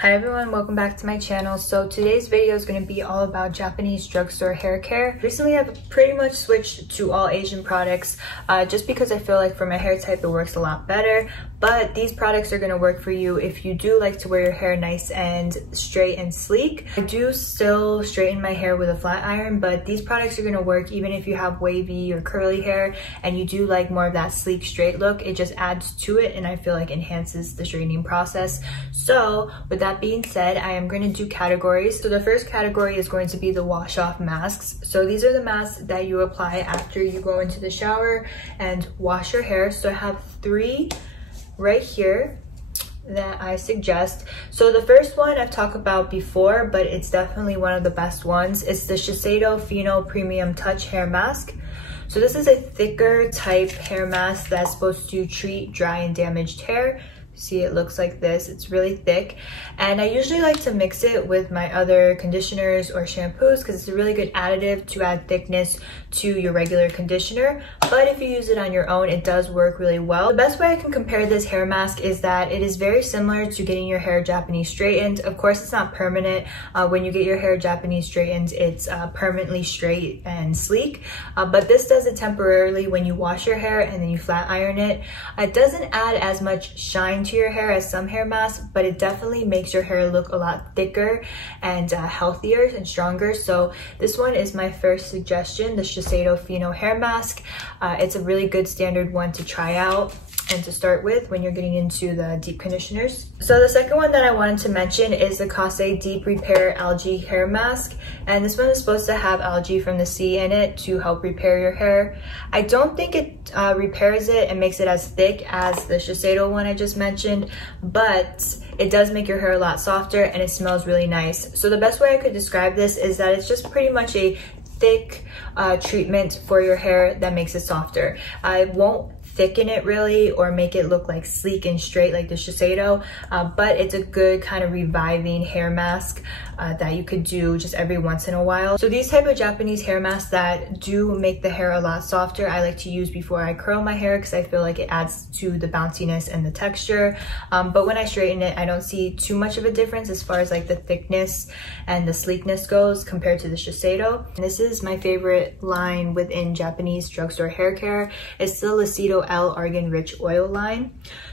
Hi everyone, welcome back to my channel. So today's video is going to be all about Japanese drugstore hair care. Recently I've pretty much switched to all Asian products just because I feel like for my hair type it works a lot better. But these products are going to work for you if you do like to wear your hair nice and straight and sleek. I do still straighten my hair with a flat iron, but these products are going to work even if you have wavy or curly hair and you do like more of that sleek straight look. It just adds to it and I feel like enhances the straightening process. So with that being said, I am going to do categories. So the first category is going to be the wash off masks. So these are the masks that you apply after you go into the shower and wash your hair. So I have 3 right here that I suggest. So the first one I've talked about before, but it's definitely one of the best ones. It's the Shiseido Fino Premium Touch Hair Mask. So this is a thicker type hair mask that's supposed to treat dry and damaged hair. See, it looks like this. It's really thick, and I usually like to mix it with my other conditioners or shampoos because it's a really good additive to add thickness to your regular conditioner. But if you use it on your own, it does work really well. The best way I can compare this hair mask is that it is very similar to getting your hair Japanese straightened. Of course, it's not permanent. When you get your hair Japanese straightened, it's permanently straight and sleek. But this does it temporarily when you wash your hair and then you flat iron it. It doesn't add as much shine to your hair as some hair masks, but it definitely makes your hair look a lot thicker and healthier and stronger. So this one is my first suggestion, the Shiseido Fino hair mask. It's a really good standard one to try out and to start with when you're getting into the deep conditioners. So the second one that I wanted to mention is the Kose Deep Repair Algae Hair Mask. And this one is supposed to have algae from the sea in it to help repair your hair. I don't think it repairs it and makes it as thick as the Shiseido one I just mentioned, but it does make your hair a lot softer and it smells really nice. So the best way I could describe this is that it's just pretty much a thick treatment for your hair that makes it softer. I won't thicken it really or make it look like sleek and straight like the Shiseido, but it's a good kind of reviving hair mask that you could do just every once in a while. So these type of Japanese hair masks that do make the hair a lot softer, I like to use before I curl my hair because I feel like it adds to the bounciness and the texture. But when I straighten it, I don't see too much of a difference as far as like the thickness and the sleekness goes compared to the Shiseido. And this is my favorite line within Japanese drugstore hair care. It's the Lucido-L Argan Rich Oil line.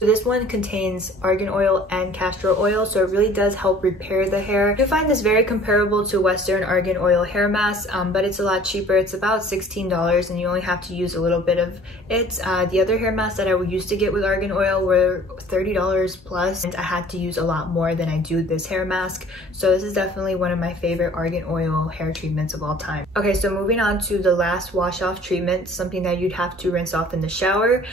So this one contains argan oil and castor oil, so it really does help repair the hair. You find this very comparable to Western argan oil hair masks, but it's a lot cheaper. It's about $16 and you only have to use a little bit of it. The other hair masks that I used to get with argan oil were $30 plus, and I had to use a lot more than I do this hair mask. So this is definitely one of my favorite argan oil hair treatments of all time. Okay, so moving on to the last wash off treatment, something that you'd have to rinse off in the shower.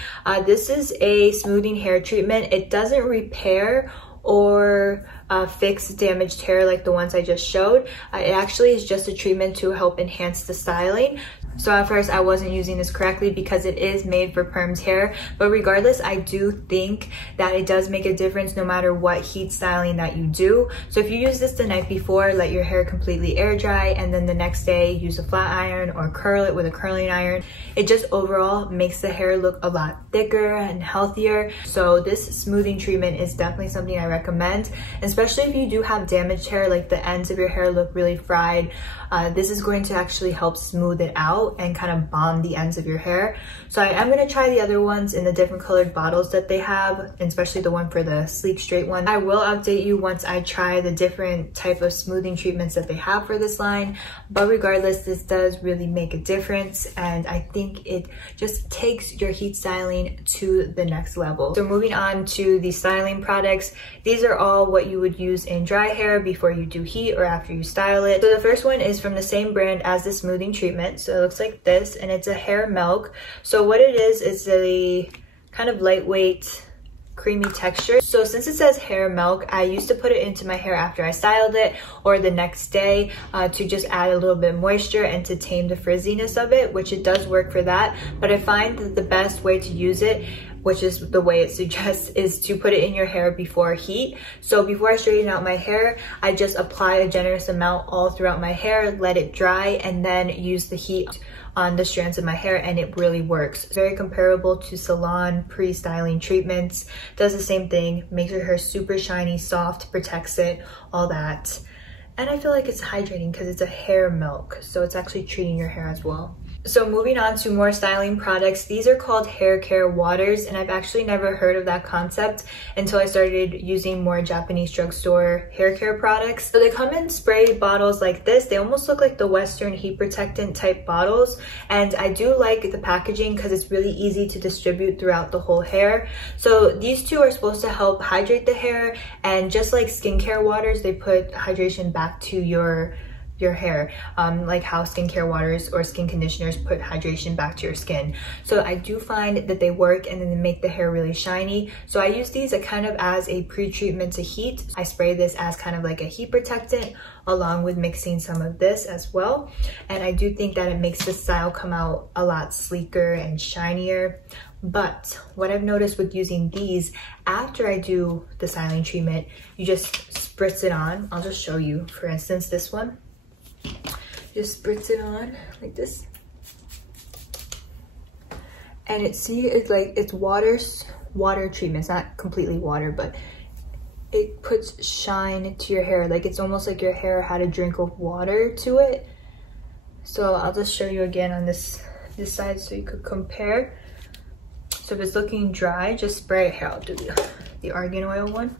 This is a smoothing hair treatment. It doesn't repair or fix damaged hair like the ones I just showed. It actually is just a treatment to help enhance the styling. So at first I wasn't using this correctly because it is made for permed hair, but regardless, I do think that it does make a difference no matter what heat styling that you do. So if you use this the night before, let your hair completely air dry, and then the next day use a flat iron or curl it with a curling iron, it just overall makes the hair look a lot thicker and healthier. So this smoothing treatment is definitely something I recommend, especially if you do have damaged hair, like the ends of your hair look really fried. This is going to actually help smooth it out and kind of bond the ends of your hair. So I am going to try the other ones in the different colored bottles that they have, and especially the one for the sleek straight one. I will update you once I try the different type of smoothing treatments that they have for this line, but regardless, this does really make a difference, and I think it just takes your heat styling to the next level. So moving on to the styling products, these are all what you would use in dry hair before you do heat or after you style it. So the first one is from the same brand as the smoothing treatment. So it looks like this, and it's a hair milk. So what it is a kind of lightweight creamy texture. So since it says hair milk, I used to put it into my hair after I styled it or the next day to just add a little bit of moisture and to tame the frizziness of it, which it does work for that. But I find that the best way to use it, which is the way it suggests, is to put it in your hair before heat. So before I straighten out my hair, I just apply a generous amount all throughout my hair, let it dry, and then use the heat on the strands of my hair, and it really works. It's very comparable to salon pre-styling treatments. Does the same thing, makes your hair super shiny, soft, protects it, all that. And I feel like it's hydrating because it's a hair milk, so it's actually treating your hair as well. So moving on to more styling products, these are called hair care waters, and I've actually never heard of that concept until I started using more Japanese drugstore hair care products. So they come in spray bottles like this. They almost look like the Western heat protectant type bottles, and I do like the packaging because it's really easy to distribute throughout the whole hair. So these two are supposed to help hydrate the hair, and just like skincare waters, they put hydration back to your hair, like how skincare waters or skin conditioners put hydration back to your skin. So I do find that they work, and then they make the hair really shiny. So I use these kind of as a pre-treatment to heat. I spray this as kind of like a heat protectant along with mixing some of this as well. And I do think that it makes the style come out a lot sleeker and shinier. But what I've noticed with using these, after I do the styling treatment, you just spritz it on. I'll just show you, for instance, this one. Just spritz it on like this, and it's like it's water treatment. It's not completely water, but it puts shine to your hair. Like it's almost like your hair had a drink of water to it. So I'll just show you again on this side so you could compare. So if it's looking dry, just spray it. Here, I'll do the argan oil one.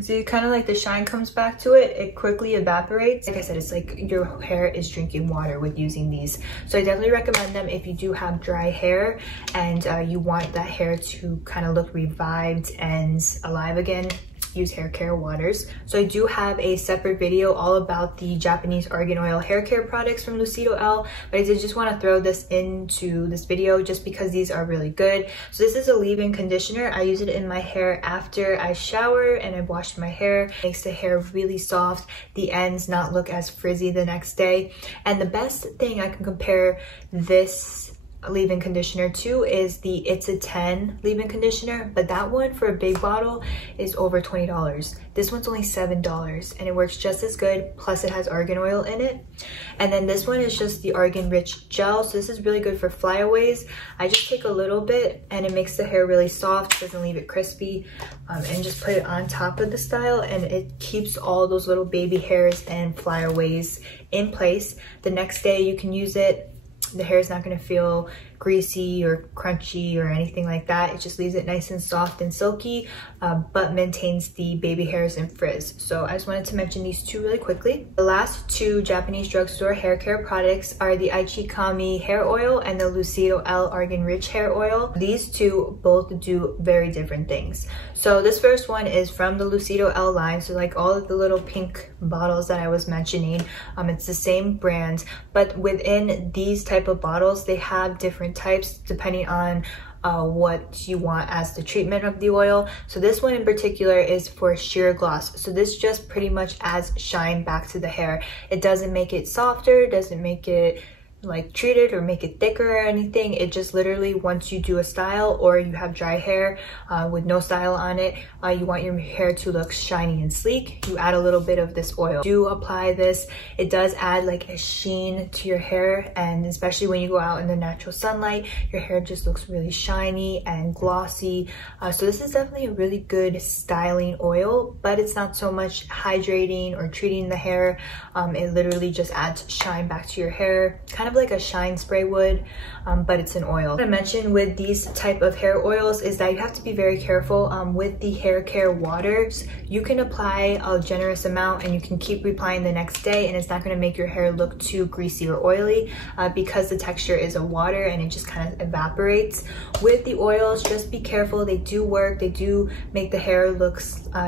See, kind of like the shine comes back to it, it quickly evaporates. Like I said, it's like your hair is drinking water with using these. So I definitely recommend them if you do have dry hair and you want that hair to kind of look revived and alive again. Use hair care waters. So I do have a separate video all about the Japanese argan oil hair care products from Lucido-L, but I did just want to throw this into this video just because these are really good. So this is a leave-in conditioner. I use it in my hair after I shower and I've washed my hair. It makes the hair really soft, the ends not look as frizzy the next day. And the best thing I can compare this leave-in conditioner to is the It's a 10 leave-in conditioner, but that one for a big bottle is over $20. This one's only $7 and it works just as good, plus it has argan oil in it. And then this one is just the argan rich gel, so this is really good for flyaways. I just take a little bit and it makes the hair really soft, doesn't leave it crispy, and just put it on top of the style, and it keeps all those little baby hairs and flyaways in place. The next day you can use it. The hair is not going to feel greasy or crunchy or anything like that. It just leaves it nice and soft and silky, but maintains the baby hairs and frizz. So I just wanted to mention these two really quickly. The last two Japanese drugstore hair care products are the Ichikami hair oil and the Lucido-L argan rich hair oil. These two both do very different things. So this first one is from the Lucido-L line. So like all of the little pink bottles that I was mentioning, it's the same brand, but within these type of bottles, they have different types depending on what you want as the treatment of the oil. So this one in particular is for sheer gloss. So this just pretty much adds shine back to the hair. It doesn't make it softer, doesn't make it like treat it or make it thicker or anything. It just literally, once you do a style or you have dry hair with no style on it, you want your hair to look shiny and sleek, you add a little bit of this oil. Do apply this. It does add like a sheen to your hair, and especially when you go out in the natural sunlight, your hair just looks really shiny and glossy. So this is definitely a really good styling oil, but it's not so much hydrating or treating the hair. It literally just adds shine back to your hair, kind of like a shine spray would, but it's an oil. What I mentioned with these type of hair oils is that you have to be very careful with the hair care waters. You can apply a generous amount and you can keep reapplying the next day, and it's not going to make your hair look too greasy or oily because the texture is a water and it just kind of evaporates. With the oils, just be careful. They do work. They do make the hair look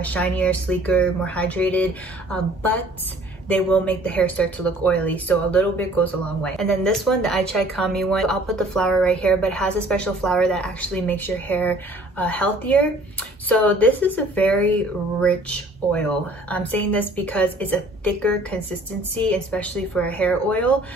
shinier, sleeker, more hydrated, but they will make the hair start to look oily, so a little bit goes a long way. And then this one, the Ichikami one, I'll put the flower right here, but it has a special flower that actually makes your hair healthier. So this is a very rich oil. I'm saying this because it's a thicker consistency, especially for a hair oil,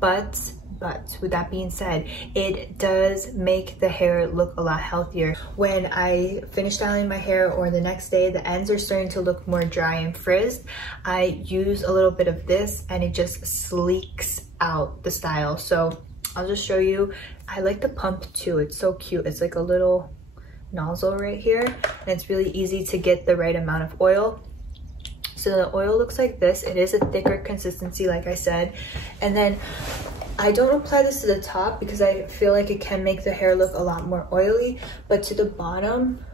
but but with that being said, it does make the hair look a lot healthier. When I finish styling my hair or the next day the ends are starting to look more dry and frizzed, I use a little bit of this and it just sleeks out the style. So I'll just show you. I like the pump too. It's so cute. It's like a little nozzle right here, and it's really easy to get the right amount of oil. So the oil looks like this. It is a thicker consistency, like I said. And then I don't apply this to the top because I feel like it can make the hair look a lot more oily, but to the bottom,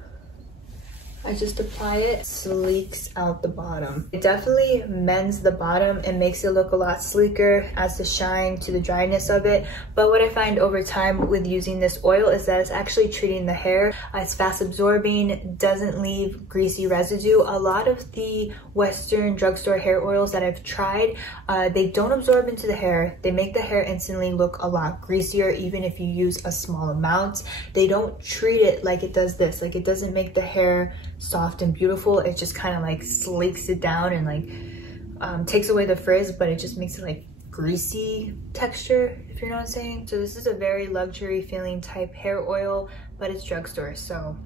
I just apply it, sleeks out the bottom. It definitely mends the bottom and makes it look a lot sleeker, adds the shine to the dryness of it. But what I find over time with using this oil is that it's actually treating the hair. It's fast absorbing, doesn't leave greasy residue. A lot of the Western drugstore hair oils that I've tried, they don't absorb into the hair. They make the hair instantly look a lot greasier, even if you use a small amount. They don't treat it like it does this. Like, it doesn't make the hair soft and beautiful. It just kind of like sleeks it down and like takes away the frizz, but it just makes it like greasy texture, if you know what I'm saying. So this is a very luxury feeling type hair oil, but it's drugstore, so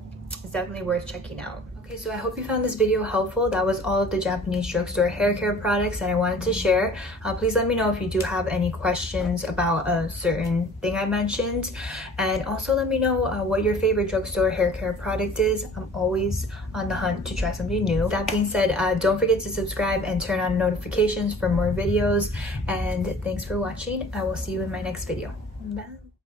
it's definitely worth checking out. Okay, so I hope you found this video helpful. That was all of the Japanese drugstore hair care products that I wanted to share. Please let me know if you do have any questions about a certain thing I mentioned. And also let me know what your favorite drugstore hair care product is. I'm always on the hunt to try something new. That being said, don't forget to subscribe and turn on notifications for more videos. And thanks for watching. I will see you in my next video.